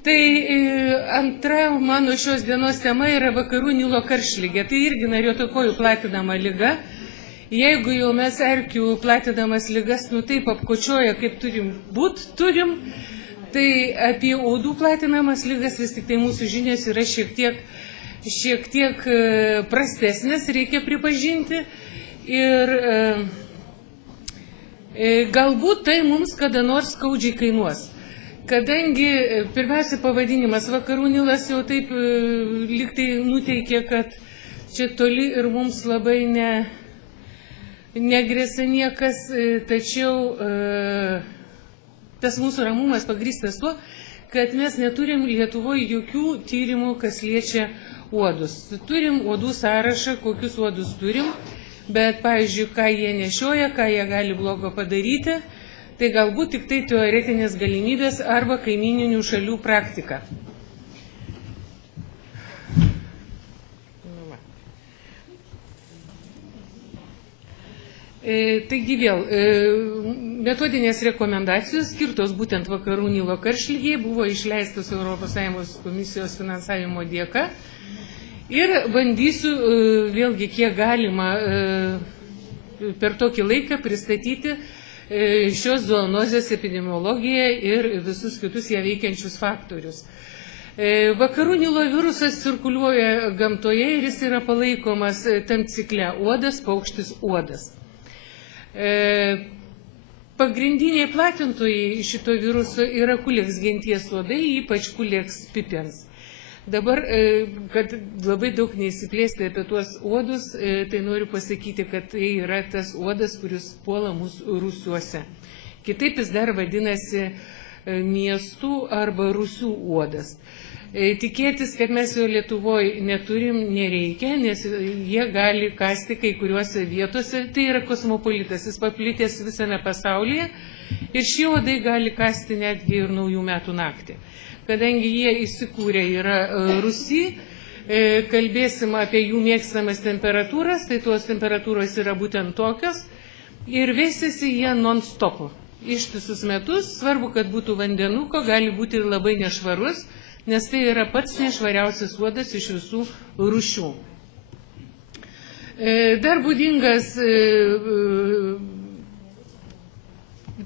Tai antra mano šios dienos tema yra vakarų Nilo karštligė. Tai irgi nariuotakojų platinama liga. Jeigu jau mes erkių platinamas ligas, taip apkočioja, kaip turim, tai apie uodų platinamas ligas vis tik tai mūsų žinios yra šiek tiek prastesnės, reikia pripažinti. Ir galbūt tai mums kada nors skaudžiai kainuos. Kadangi pirmiausia pavadinimas vakarų Nilas jau taip liktai nuteikė, kad čia toli ir mums labai negrėsia niekas, tačiau tas mūsų ramumas pagrįstas tuo, kad mes neturim Lietuvoje jokių tyrimų, kas liečia uodus. Turim uodų sąrašą, kokius uodus turim, bet, pavyzdžiui, ką jie nešioja, ką jie gali blogo padaryti, tai galbūt tik tai teoretinės galimybės arba kaimyninių šalių praktika. Taigi vėl, metodinės rekomendacijos skirtos būtent vakarų Nilo karštligei buvo išleistos ES komisijos finansavimo dėka ir bandysiu vėlgi kiek galima per tokį laiką pristatyti šios zoonozės epidemiologiją ir visus kitus ją veikiančius faktorius. Vakarų Nilo virusas cirkuliuoja gamtoje ir jis yra palaikomas tam cikle uodas, paukštis, uodas. Pagrindiniai platintojai šito viruso yra Culex genties uodai, ypač Culex pipiens. Dabar, kad labai daug neįsiplėsti apie tuos uodus, tai noriu pasakyti, kad tai yra tas uodas, kuris puola mūsų rūsiuose. Kitaip jis dar vadinasi miestų arba rūsių uodas. Tikėtis, kad mes jo Lietuvoje neturim, nereikia, nes jie gali kasti kai kuriuose vietose. Tai yra kosmopolitas, jis paplitęs visame pasaulyje ir šie uodai gali kasti netgi ir naujų metų naktį. Kadangi jie įsikūrė yra Rusy, kalbėsim apie jų mėgstamas temperatūras, tai tuos temperatūros yra būtent tokios ir veisiasi jie non-stop. Ištisus metus, svarbu, kad būtų vandenuko, gali būti ir labai nešvarus, nes tai yra pats nešvariausias uodas iš visų rūšių. Dar būdingas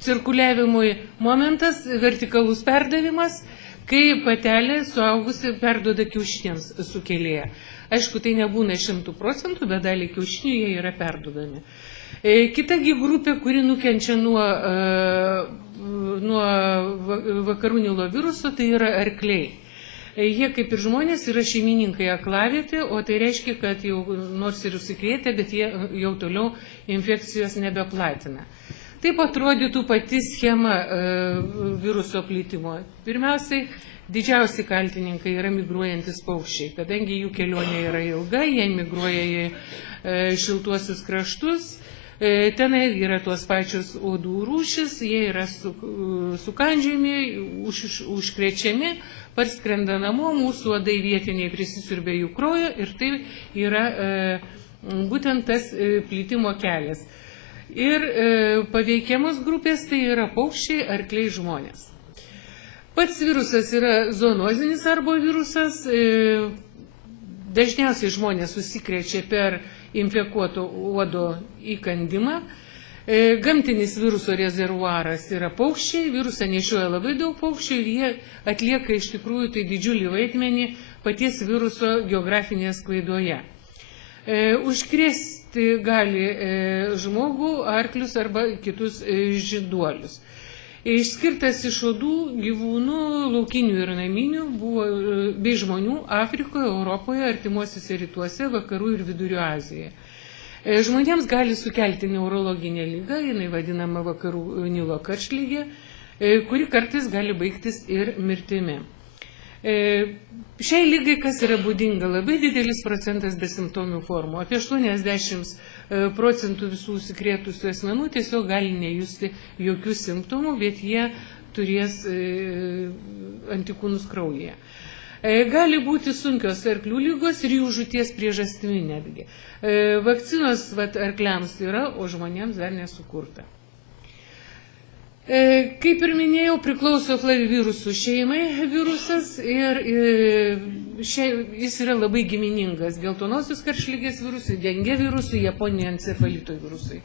cirkuliavimui momentas, vertikalus perdavimas, kai patelė suaugusi perduoda kiaušiniams sukėlėją. Aišku, tai nebūna 100%, bet dalį kiaušinių jie yra perduodami. Kitagi grupė, kuri nukenčia nuo vakarų Nilo viruso, tai yra arkliai. Jie, kaip ir žmonės, yra šeimininkai aklavietė, o tai reiškia, kad jau nors ir užsikrėtę, bet jie jau toliau infekcijos nebeplatina. Taip atrodytų pati schema viruso plitimo. Pirmiausiai, didžiausi kaltininkai yra migruojantis paukščiai, kadangi jų kelionė yra ilga, jie migruoja į šiltuosius kraštus, tenai yra tuos pačios uodų rūšis, jie yra sukandžiami, užkrečiami, parskrenda namo, mūsų uodai vietiniai prisisiurbė jų kraujo ir tai yra būtent tas plitimo kelias. Ir paveikiamos grupės tai yra paukščiai, arkliai, žmonės. Pats virusas yra zoonozinis arbovirusas, dažniausiai žmonės užsikrečia per infekuoto uodo įkandimą. Gamtinis viruso rezervuaras yra paukščiai, virusą nešioja labai daug paukščių ir jie atlieka iš tikrųjų tai didžiulį vaidmenį paties viruso geografinėje sklaidoje. Užkrėsti gali žmogų, arklius arba kitus žinduolius. Išskirtas iš uodų, gyvūnų, laukinių ir naminių bei žmonių Afrikoje, Europoje, artimuosiuose rytuose, vakarų ir vidurio Azijoje. Žmonėms gali sukelti neurologinę ligą, jinai vadinama vakarų Nilo karštligė, kuri kartais gali baigtis ir mirtimi. Šiai lygai, kas yra būdinga, labai didelis procentas besimptomių formų. Apie 80% visų užsikrėtusių asmenų tiesiog gali nejusti jokių simptomų, bet jie turės antikūnus kraujyje. Gali būti sunkios arklių lygos ir jų žūties priežastimi netgi. Vakcinos arkliams yra, o žmonėms dar nesukurta. Kaip ir minėjau, priklauso flavivirusų šeimai virusas ir jis yra labai giminingas geltonosios karštligės virusui, denge virusui, japoninio encefalito virusui.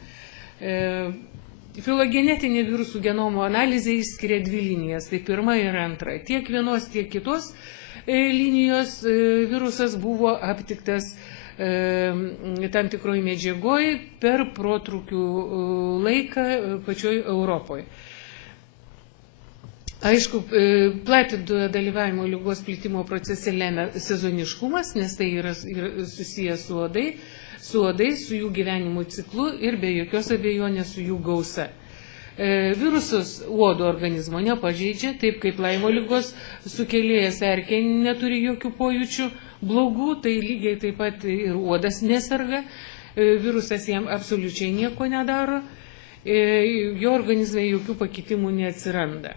Filogenetinė virusų genomo analizė išskiria dvi linijas, tai pirma ir antra. Tiek vienos, tiek kitos linijos virusas buvo aptiktas tam tikroj medžiagoj per protrūkių laiką pačioj Europoje. Aišku, platintojo dalyvavimo ligos plitimo procese lemia sezoniškumas, nes tai yra susijęs su uodais, su jų gyvenimo ciklu ir be jokios abejonės su jų gausa. Virusas uodo organizmo nepažeidžia, taip kaip Laimo ligos sukėlėjas erkė neturi jokių pojūčių blogų, tai lygiai taip pat ir uodas neserga, virusas jam absoliučiai nieko nedaro, jo organizme jokių pakitimų neatsiranda.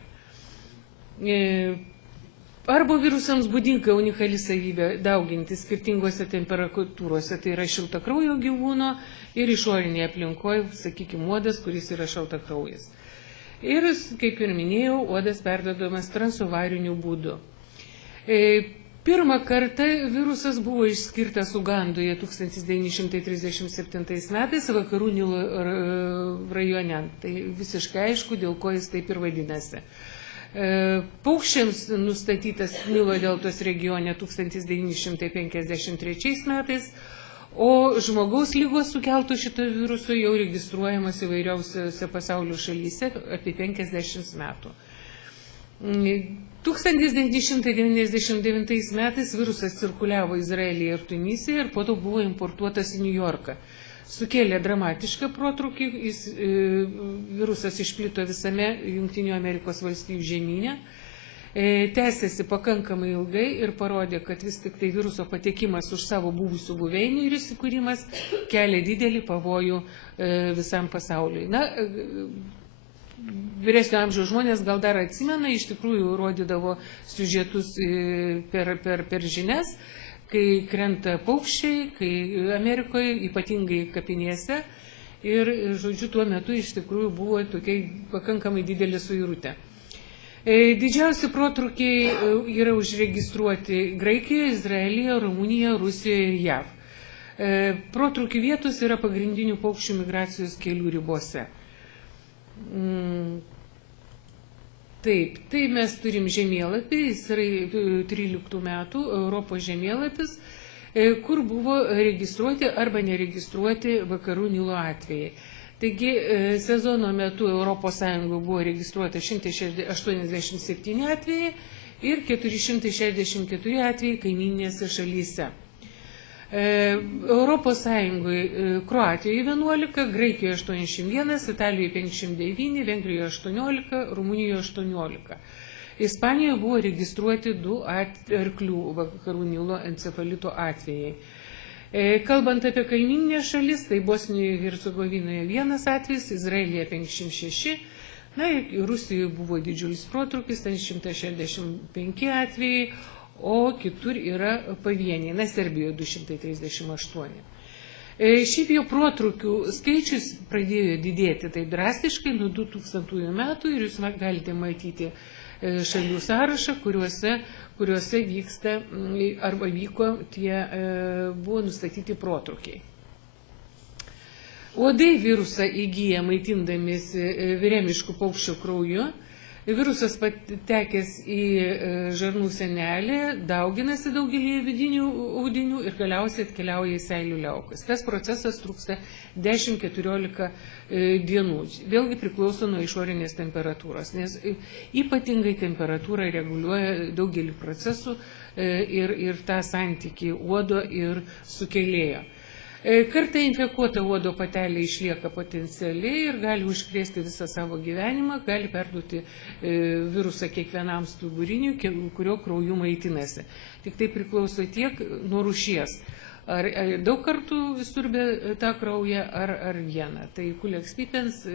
Arba virusams būdinga unikali savybė dauginti skirtingose temperatūrose, tai yra šiltakraujo gyvūno ir išorinėje aplinkoje, sakykime, uodas, kuris yra šaltakraujas. Ir, kaip ir minėjau, uodas perduodamas transovariniu būdu. Pirmą kartą virusas buvo išskirtas Ugandoje 1937 metais vakarų Nilo rajone. Tai visiškai aišku, dėl ko jis taip ir vadinasi. Paukščiams nustatytas Nilo deltos regione 1953 metais, o žmogaus lygos sukeltų šito viruso jau registruojamas įvairiausiose pasaulio šalyse apie 50 metų. 1999 metais virusas cirkuliavo Izraelyje ir Tunisijoje ir po to buvo importuotas į New Yorką. Sukėlė dramatišką protrūkį, virusas išplito visame Jungtinių Amerikos valstijų žemyne, tęsėsi pakankamai ilgai ir parodė, kad vis tik tai viruso patekimas už savo buvusių buveinių ir įsikūrimas kelia didelį pavojų visam pasauliui. Na, vyresnio amžiaus žmonės gal dar atsimena, iš tikrųjų rodydavo siužetus per žinias, kai krenta paukščiai, kai Amerikoje, ypatingai kapinėse, ir, žodžiu, tuo metu iš tikrųjų buvo tokia pakankamai didelė suirutė. Didžiausi protrukiai yra užregistruoti Graikijoje, Izraelyje, Rumunijoje, Rusijoje ir JAV. Protrukių vietos yra pagrindinių paukščių migracijos kelių ribose. Taip, tai mes turim žemėlapį, jis yra 13 metų Europos žemėlapis, kur buvo registruoti arba neregistruoti vakarų Nilo atvejai. Taigi, sezono metu Europos Sąjungoje buvo registruota 187 atvejai ir 464 atvejai kaimyninėse šalyse. Europos Sąjungoje Kroatijoje 11, Graikijoje 81, Italijoje 59, Vengrijoje 18, Rumunijoje 18. Ispanijoje buvo registruoti 2 arklių vakarų Nilo encefalito atvejai. Kalbant apie kaimyninę šalis, tai Bosnijoje ir Hercegovinoje 1 atvejis, Izraelyje 56, na ir Rusijoje buvo didžiulis protrūkis, ten 165 atvejai, o kitur yra pavieniai, na, Serbijoje 238. Šiaip jau protrūkių skaičius pradėjo didėti taip drastiškai nuo 2000 metų ir jūs galite matyti šalių sąrašą, kuriuose vyksta arba vyko buvo nustatyti protrūkiai. Uodai virusą įgyja maitindamiesi viremiškų paukščių krauju. Virusas patekęs į žarnų senelį, dauginasi daugelį vidinių audinių ir galiausiai atkeliauja į seilių liaukas. Tas procesas trūksta 10-14 dienų. Vėlgi priklauso nuo išorinės temperatūros, nes ypatingai temperatūra reguliuoja daugelį procesų ir tą santykį uodo ir sukėlėjo. Kartą infekuota uodo patelė išlieka potencialiai ir gali užkrėsti visą savo gyvenimą, gali perduoti virusą kiekvienam stuburiniui, kurio krauju maitinasi. Tik tai priklauso tiek nuo rūšies. Ar daug kartų siurbė tą kraują, ar vieną. Tai Culex pipens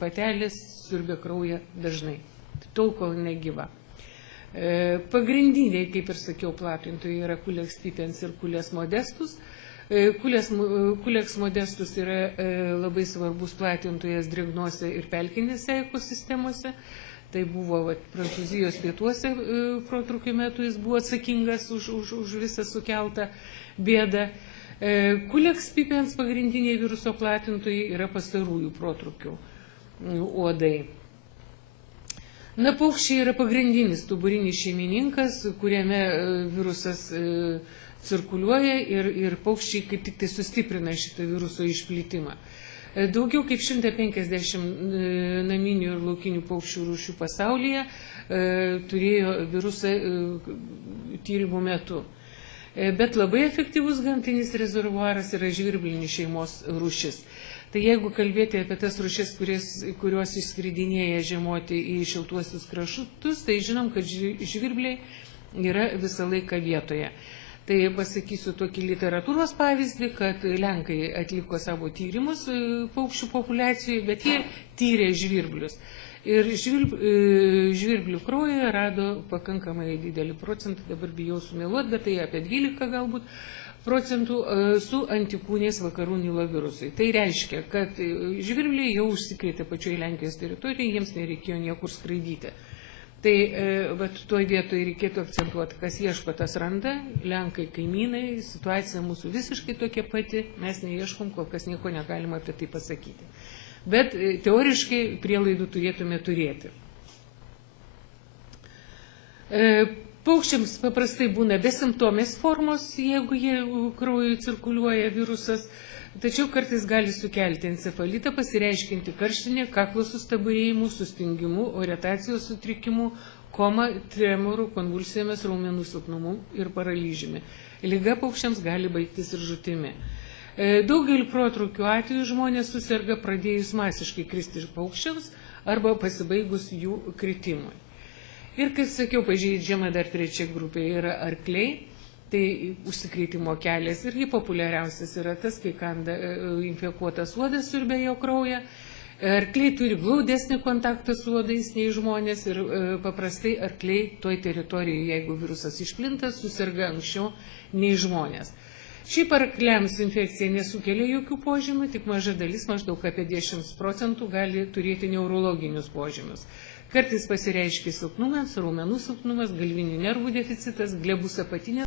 patelės siurbė kraują dažnai, tol kol negyva. Pagrindiniai, kaip ir sakiau, platintojai yra Culex pipens ir Culex modestus. Culex modestus yra labai svarbus platintojas drėgnose ir pelkinėse ekosistemose. Tai buvo Prancūzijos pietuose protrūkio metu, jis buvo atsakingas už visą sukeltą bėdą. Culex pipiens pagrindiniai viruso platintojai yra pastarųjų protrūkių uodai. Paukščiai yra pagrindinis stuburinis šeimininkas, kuriame virusas cirkuliuoja ir paukščiai kaip tik tai sustiprina šitą viruso išplitimą. Daugiau kaip 150 naminių ir laukinių paukščių rūšių pasaulyje turėjo virusą tyrimų metu. Bet labai efektyvus gamtinis rezervuaras yra žvirblinių šeimos rūšis. Tai jeigu kalbėti apie tas rūšis, kurios išskridinėja žiemoti į šiltuosius kraštus, tai žinom, kad žvirbliai yra visą laiką vietoje. Tai pasakysiu tokį literatūros pavyzdį, kad Lenkai atliko savo tyrimus paukščių populiacijoje, bet jie tyrė žvirblius. Ir žvirblių kraujoje rado pakankamai didelį procentą, dabar bijau sumeluoti, bet tai apie 12 galbūt procentų su antikūniais vakarų Nilo virusui. Tai reiškia, kad žvirbliai jau užsikrėtė pačioje Lenkijos teritorijoje, jiems nereikėjo niekur skraidyti. Tai toj vietoje reikėtų akcentuoti, kas ieško, tas randa, Lenkai kaimynai, situacija mūsų visiškai tokia pati, mes neieškom, kol kas nieko negalima apie tai pasakyti. Bet teoriškai prielaidų turėtume turėti. Paukščiams paprastai būna besimptomės formos, jeigu jie kraujui cirkuliuoja virusas, tačiau kartais gali sukelti encefalitą, pasireiškinti karštinę, kaklo sustabarėjimu, sustingimu, orientacijos sutrikimu, koma, tremorų, konvulsijomis, raumenų silpnumu ir paralyžiumi. Liga paukščiams gali baigtis ir žūtimi. Daugelį protrūkių atveju žmonės susirga pradėjus masiškai kristi paukščiams arba pasibaigus jų kritimui. Ir, kaip sakiau, pažeidžiama dar trečia grupė yra arkliai, tai užsikrėtimo kelias irgi populiariausias yra tas, kai kanda infekuotas uodas siurbia jo kraują. Arkliai turi glaudesnį kontaktą su uodais nei žmonės ir paprastai arkliai toj teritorijoje, jeigu virusas išplinta, susirga anksčiau nei žmonės. Šiaip arkliams infekcija nesukelia jokių požymių, tik maža dalis, maždaug apie 10%, gali turėti neurologinius požymius. Kartais pasireiškia silpnumas, raumenų silpnumas, galvinių nervų deficitas, glebus apatinės